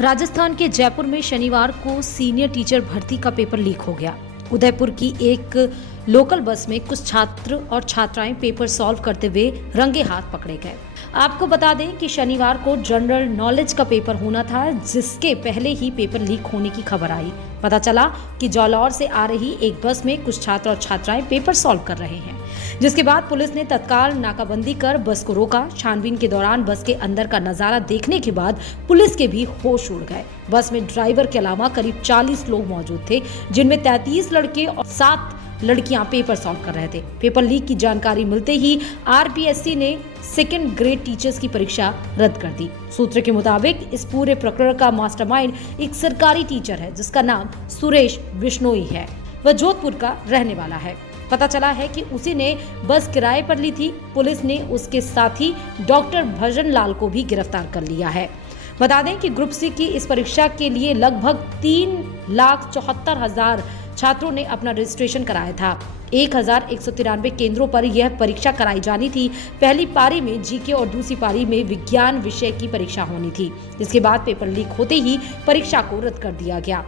राजस्थान के जयपुर में शनिवार को सीनियर टीचर भर्ती का पेपर लीक हो गया। उदयपुर की एक लोकल बस में कुछ छात्र और छात्राएं पेपर सॉल्व करते हुए रंगे हाथ पकड़े गए। आपको बता दें कि शनिवार को जनरल नॉलेज का पेपर होना था, जिसके पहले ही पेपर लीक होने की खबर आई। पता चला कि जौलौर से आ रही एक बस में कुछ छात्र और छात्राएं पेपर सॉल्व कर रहे हैं, जिसके बाद पुलिस ने तत्काल नाकाबंदी कर बस को रोका। छानबीन के दौरान बस के अंदर का नजारा देखने के बाद पुलिस के भी होश उड़ गए। बस में ड्राइवर के अलावा करीब 40 लोग मौजूद थे, जिनमें 33 लड़के और 7 लड़कियां पेपर सॉल्व कर रहे थे। पेपर लीक की जानकारी मिलते ही आरपीएससी ने सेकेंड ग्रेड टीचर्स की परीक्षा रद्द कर दी। सूत्र के मुताबिक इस पूरे प्रकरण का मास्टरमाइंड एक सरकारी टीचर है, जिसका नाम सुरेश बिश्नोई है। वह जोधपुर का रहने वाला है। पता चला है कि उसी ने बस किराए पर ली थी। पुलिस ने उसके साथी डॉक्टर भजन लाल को भी गिरफ्तार कर लिया है। बता दें कि ग्रुप सी की इस परीक्षा के लिए लगभग 3,74,000 छात्रों ने अपना रजिस्ट्रेशन कराया था। 1,193 केंद्रों पर यह परीक्षा कराई जानी थी। पहली पारी में जीके और दूसरी पारी में विज्ञान विषय की परीक्षा होनी थी, जिसके बाद पेपर लीक होते ही परीक्षा को रद्द कर दिया गया।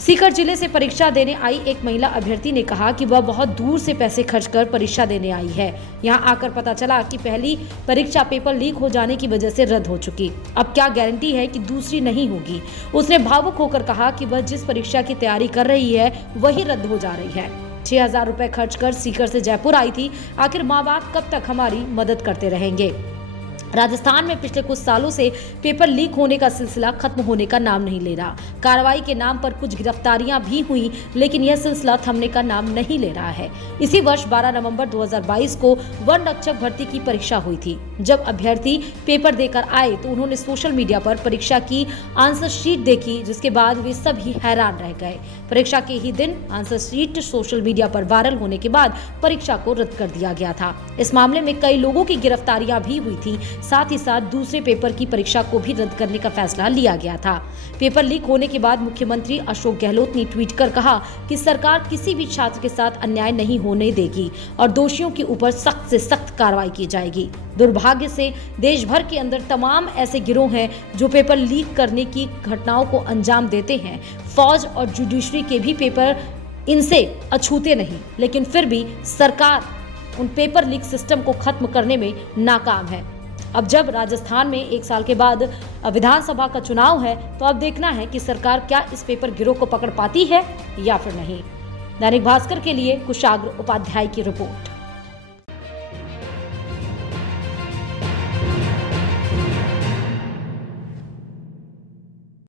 सीकर जिले से परीक्षा देने आई एक महिला अभ्यर्थी ने कहा कि वह बहुत दूर से पैसे खर्च कर परीक्षा देने आई है। यहां आकर पता चला कि पहली परीक्षा पेपर लीक हो जाने की वजह से रद्द हो चुकी। अब क्या गारंटी है कि दूसरी नहीं होगी। उसने भावुक होकर कहा कि वह जिस परीक्षा की तैयारी कर रही है वही रद्द हो जा रही है। 6,000 रुपए खर्च कर सीकर से जयपुर आई थी। आखिर माँ बाप कब तक हमारी मदद करते रहेंगे। राजस्थान में पिछले कुछ सालों से पेपर लीक होने का सिलसिला खत्म होने का नाम नहीं ले रहा। कार्रवाई के नाम पर कुछ गिरफ्तारियां भी हुई, लेकिन यह सिलसिला थमने का नाम नहीं ले रहा है। इसी वर्ष 12 नवंबर 2022 को वन रक्षक भर्ती की परीक्षा हुई थी। जब अभ्यर्थी पेपर देकर आए तो उन्होंने सोशल मीडिया पर परीक्षा की आंसर शीट देखी, जिसके बाद वे सभी हैरान रह गए। परीक्षा के ही दिन आंसर शीट सोशल मीडिया पर वायरल होने के बाद परीक्षा को रद्द कर दिया गया था। इस मामले में कई लोगों की गिरफ्तारियां भी हुई थी। साथ ही साथ दूसरे पेपर की परीक्षा को भी रद्द करने का फैसला लिया गया था। पेपर लीक होने के बाद मुख्यमंत्री अशोक गहलोत ने ट्वीट कर कहा कि सरकार किसी भी छात्र के साथ अन्याय नहीं होने देगी और दोषियों के ऊपर सख्त से सख्त कार्रवाई की जाएगी। दुर्भाग्य से देश भर के अंदर तमाम ऐसे गिरोह हैं जो पेपर लीक करने की घटनाओं को अंजाम देते हैं। फौज और जुडिशरी के भी पेपर इनसे अछूते नहीं, लेकिन फिर भी सरकार उन पेपर लीक सिस्टम को खत्म करने में नाकाम है। अब जब राजस्थान में 1 साल के बाद विधानसभा का चुनाव है, तो अब देखना है कि सरकार क्या इस पेपर गिरोह को पकड़ पाती है या फिर नहीं। दैनिक भास्कर के लिए कुशाग्र उपाध्याय की रिपोर्ट।